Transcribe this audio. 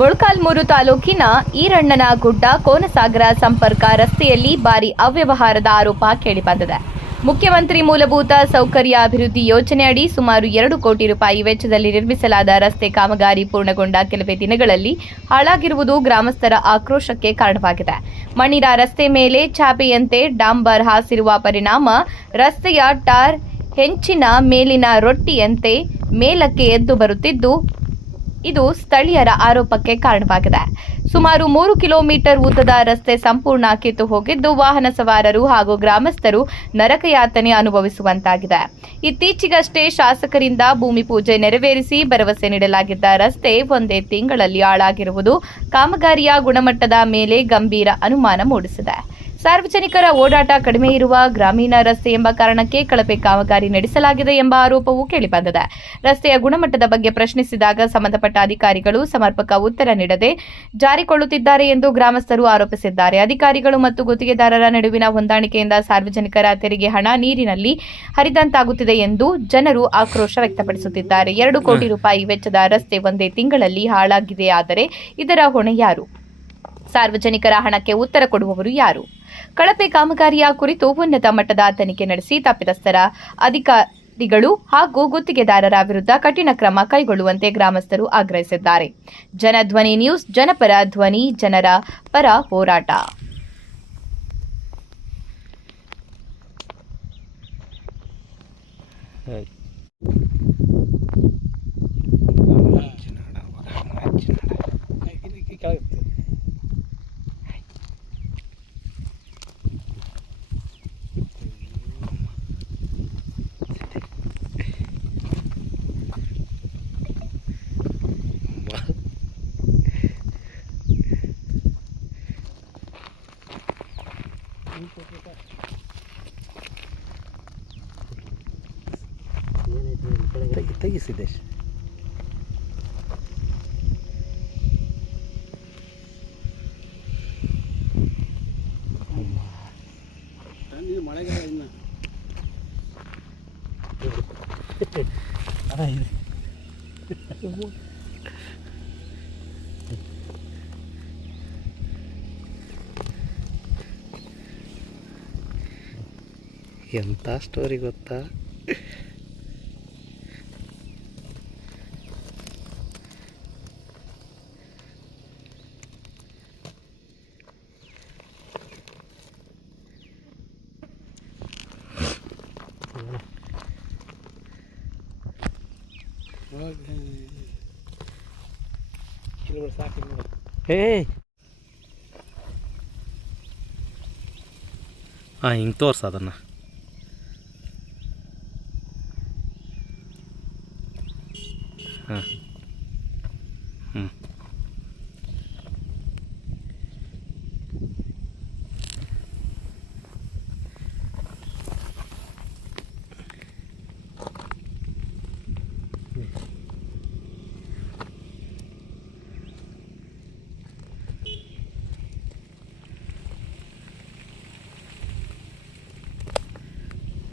ಮೊಳಕಾಲ್ಮೂರು ತಾಲೂಕಿನ ಈರಣ್ಣನಗುಡ್ಡ ಕೋನಸಾಗರ ಸಂಪರ್ಕ ರಸ್ತೆಯಲ್ಲಿ ಭಾರೀ ಅವ್ಯವಹಾರದ ಆರೋಪ ಕೇಳಿಬಂದಿದೆ. ಮುಖ್ಯಮಂತ್ರಿ ಮೂಲಭೂತ ಸೌಕರ್ಯ ಅಭಿವೃದ್ಧಿ ಯೋಜನೆಯಡಿ ಸುಮಾರು 2 ಕೋಟಿ ರೂಪಾಯಿ ವೆಚ್ಚದಲ್ಲಿ ನಿರ್ಮಿಸಲಾದ ರಸ್ತೆ ಕಾಮಗಾರಿ ಪೂರ್ಣಗೊಂಡ ಕೆಲವೇ ದಿನಗಳಲ್ಲಿ ಹಾಳಾಗಿರುವುದು ಗ್ರಾಮಸ್ಥರ ಆಕ್ರೋಶಕ್ಕೆ ಕಾರಣವಾಗಿದೆ. ಮಣ್ಣಿನ ರಸ್ತೆ ಮೇಲೆ ಚಾಪೆಯಂತೆ ಡಾಂಬರ್ ಹಾಸಿರುವ ಪರಿಣಾಮ ರಸ್ತೆಯ ಟಾರ್ ಹೆಂಚಿನ ಮೇಲಿನ ರೊಟ್ಟಿಯಂತೆ ಮೇಲಕ್ಕೆ ಎದ್ದು ಬರುತ್ತಿದ್ದು ಇದು ಸ್ಥಳೀಯರ ಆರೋಪಕ್ಕೆ ಕಾರಣವಾಗಿದೆ. ಸುಮಾರು 3 ಕಿಲೋಮೀಟರ್ ಉದ್ದದ ರಸ್ತೆ ಸಂಪೂರ್ಣ ಕಿತ್ತು ಹೋಗಿದ್ದು ವಾಹನ ಸವಾರರು ಹಾಗೂ ಗ್ರಾಮಸ್ಥರು ನರಕಯಾತನೆ ಅನುಭವಿಸುವಂತಾಗಿದೆ. ಇತ್ತೀಚೆಗಷ್ಟೇ ಶಾಸಕರಿಂದ ಭೂಮಿ ಪೂಜೆ ನೆರವೇರಿಸಿ ಭರವಸೆ ನೀಡಲಾಗಿದ್ದ ರಸ್ತೆ ಒಂದೇ ತಿಂಗಳಲ್ಲಿ ಹಾಳಾಗಿರುವುದು ಕಾಮಗಾರಿಯ ಗುಣಮಟ್ಟದ ಮೇಲೆ ಗಂಭೀರ ಅನುಮಾನ ಮೂಡಿಸಿದೆ. ಸಾರ್ವಜನಿಕರ ಓಡಾಟ ಕಡಿಮೆ ಇರುವ ಗ್ರಾಮೀಣ ರಸ್ತೆ ಎಂಬ ಕಾರಣಕ್ಕೆ ಕಳಪೆ ಕಾಮಗಾರಿ ನಡೆಸಲಾಗಿದೆ ಎಂಬ ಆರೋಪವೂ ಕೇಳಿಬಂದಿದೆ. ರಸ್ತೆಯ ಗುಣಮಟ್ಟದ ಬಗ್ಗೆ ಪ್ರಶ್ನಿಸಿದಾಗ ಸಂಬಂಧಪಟ್ಟ ಅಧಿಕಾರಿಗಳು ಸಮರ್ಪಕ ಉತ್ತರ ನೀಡದೆ ಜಾರಿಕೊಳ್ಳುತ್ತಿದ್ದಾರೆ ಎಂದು ಗ್ರಾಮಸ್ಥರು ಆರೋಪಿಸಿದ್ದಾರೆ. ಅಧಿಕಾರಿಗಳು ಮತ್ತು ಗುತ್ತಿಗೆದಾರರ ನಡುವಿನ ಹೊಂದಾಣಿಕೆಯಿಂದ ಸಾರ್ವಜನಿಕರ ತೆರಿಗೆ ಹಣ ನೀರಿನಲ್ಲಿ ಹರಿದಂತಾಗುತ್ತಿದೆ ಎಂದು ಜನರು ಆಕ್ರೋಶ ವ್ಯಕ್ತಪಡಿಸುತ್ತಿದ್ದಾರೆ. 2 ಕೋಟಿ ರೂಪಾಯಿ ವೆಚ್ಚದ ರಸ್ತೆ ಒಂದೇ ತಿಂಗಳಲ್ಲಿ ಹಾಳಾಗಿದೆಯಾದರೆ ಇದರ ಹೊಣೆ ಯಾರು? ಸಾರ್ವಜನಿಕರ ಹಣಕ್ಕೆ ಉತ್ತರ ಕೊಡುವವರು ಯಾರು? ಕಳಪೆ ಕಾಮಗಾರಿಯ ಕುರಿತು ಉನ್ನತ ಮಟ್ಟದ ತನಿಖೆ ನಡೆಸಿ ತಪ್ಪಿತಸ್ಥರ ಅಧಿಕಾರಿಗಳು ಹಾಗೂ ಗುತ್ತಿಗೆದಾರರ ವಿರುದ್ಧ ಕಠಿಣ ಕ್ರಮ ಕೈಗೊಳ್ಳುವಂತೆ ಗ್ರಾಮಸ್ಥರು ಆಗ್ರಹಿಸಿದ್ದಾರೆ. ಜನಧ್ವನಿ ನ್ಯೂಸ್, ಜನಪರ ಧ್ವನಿ, ಜನರ ಪರ ಹೋರಾಟ. ತೆಗಿಸಿದೆ ಮಳೆಗಾಲ ಇನ್ನು ಎಂಥ ಸ್ಟೋರಿ ಗೊತ್ತಾ? ಹಿಂಗೆ ತೋರ್ಸ ಅದನ್ನು. ಹಾಂ